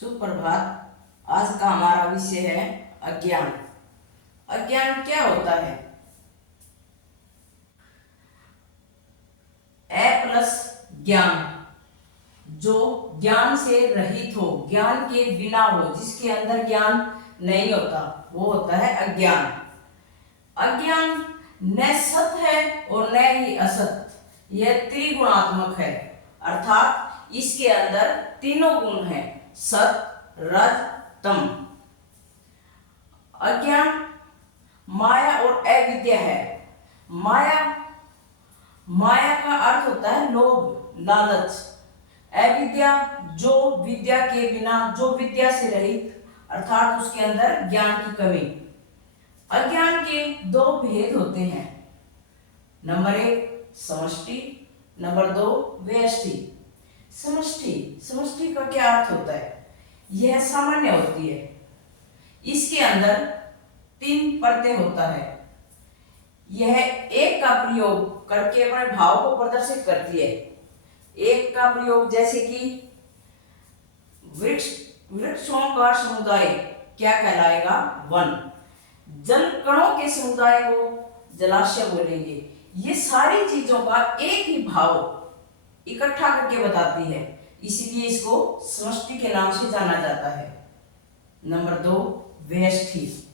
सुप्रभात। आज का हमारा विषय है अज्ञान। अज्ञान क्या होता है? ए प्लस ज्ञान, जो ज्ञान से रहित हो, ज्ञान के बिना हो, जिसके अंदर ज्ञान नहीं होता, वो होता है अज्ञान। अज्ञान न सत है और न ही असत, यह त्रिगुणात्मक है, अर्थात इसके अंदर तीनों गुण हैं, सत रज तम। अज्ञान माया और अविद्या है। माया का अर्थ होता है लोभ, लालच। अविद्या जो विद्या के बिना, जो विद्या से रहित, अर्थात उसके अंदर ज्ञान की कमी। अज्ञान के दो भेद होते हैं, नंबर 1 समष्टि, नंबर 2 व्यष्टि। समष्टि का क्या अर्थ होता है? यह सामान्य होती है, इसके अंदर 3 परतें होता है। यह एक का प्रयोग करके अपने भाव को प्रदर्शित करती है। एक का प्रयोग जैसे कि वृक्षों का समुदाय क्या कहलाएगा? वन। जल कणों के समुदाय को जलाशय बोलेंगे। ये सारी चीजों का एक ही भाव इकट्ठा करके बताती है, इसीलिए इसको समष्टि के नाम से जाना जाता है। नंबर 2 व्यष्टि।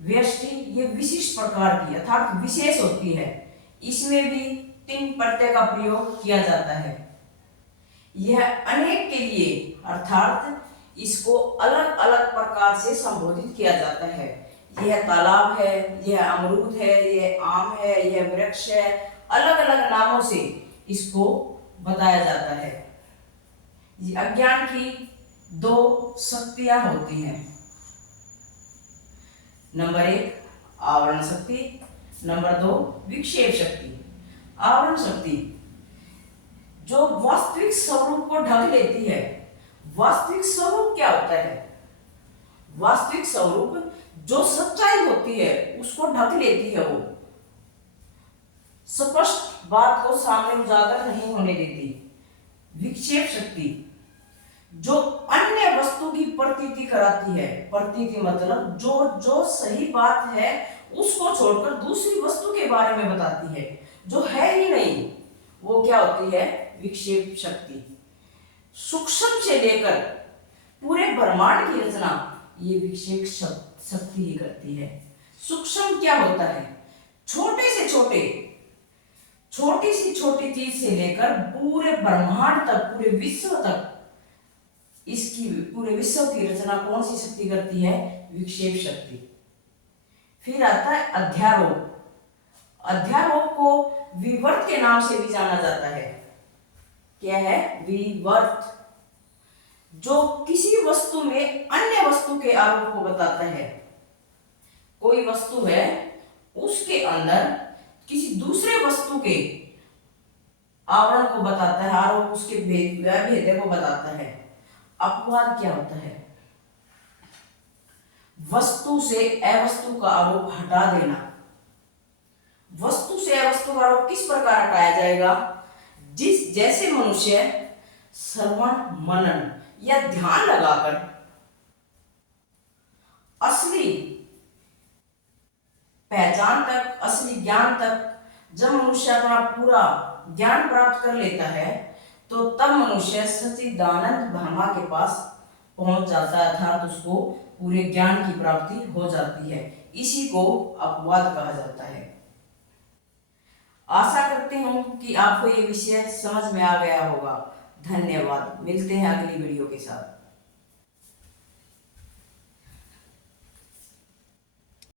व्यष्टि ये विशिष्ट प्रकार की अर्थात विशेष होती है, इसमें भी 3 परतें का प्रयोग किया जाता है। यह अनेक के लिए अर्थात इसको अलग अलग प्रकार से संबोधित किया जाता है। यह तालाब है, यह अमरूद है, यह आम है, यह वृक्ष है, अलग अलग नामों से इसको बताया जाता है। ये अज्ञान की 2 शक्तियां होती हैं, नंबर 1 आवरण शक्ति, नंबर 2 विक्षेप शक्ति। आवरण शक्ति जो वास्तविक स्वरूप को ढक लेती है। वास्तविक स्वरूप क्या होता है? वास्तविक स्वरूप जो सच्चाई होती है उसको ढक लेती है, वो स्पष्ट बात को सामने उजागर नहीं होने देती। विक्षेप शक्ति जो अन्य वस्तु की प्रतीति कराती है। प्रतीति मतलब जो सही बात है उसको छोड़कर दूसरी वस्तु के बारे में बताती है, जो है ही नहीं, वो क्या होती है? विक्षेप शक्ति। सूक्ष्म से लेकर पूरे ब्रह्मांड की रचना ये विक्षेप शक्ति ही करती है। सूक्ष्म क्या होता है? छोटे से छोटे, छोटी सी छोटी चीज से लेकर पूरे ब्रह्मांड तक, पूरे विश्व तक, इसकी पूरे विश्व की रचना कौन सी शक्ति करती है? विक्षेप शक्ति। फिर आता है अध्यारोप। अध्यारोप को विवर्त के नाम से भी जाना जाता है। क्या है? विवर्त, जो किसी वस्तु में अन्य वस्तु के आरोप को बताता है। कोई वस्तु है, उसके अंदर किसी दूसरे वस्तु के आवरण को बताता है, आरोप उसके भेद को बताता है। अपवाद क्या होता है? वस्तु से अवस्तु का आरोप हटा देना। वस्तु से अवस्तु का आरोप किस प्रकार हटाया जाएगा? जैसे मनुष्य श्रवण मनन या ध्यान लगाकर असली पहचान तक, असली ज्ञान तक जब मनुष्य अपना पूरा ज्ञान प्राप्त कर लेता है, तो तब मनुष्य सच्चिदानंद ब्रह्मा के पास पहुंच जाता है, अर्थात उसको पूरे ज्ञान की प्राप्ति हो जाती है। इसी को अपवाद कहा जाता है। आशा करती हूं कि आपको ये विषय समझ में आ गया होगा। धन्यवाद। मिलते हैं अगली वीडियो के साथ।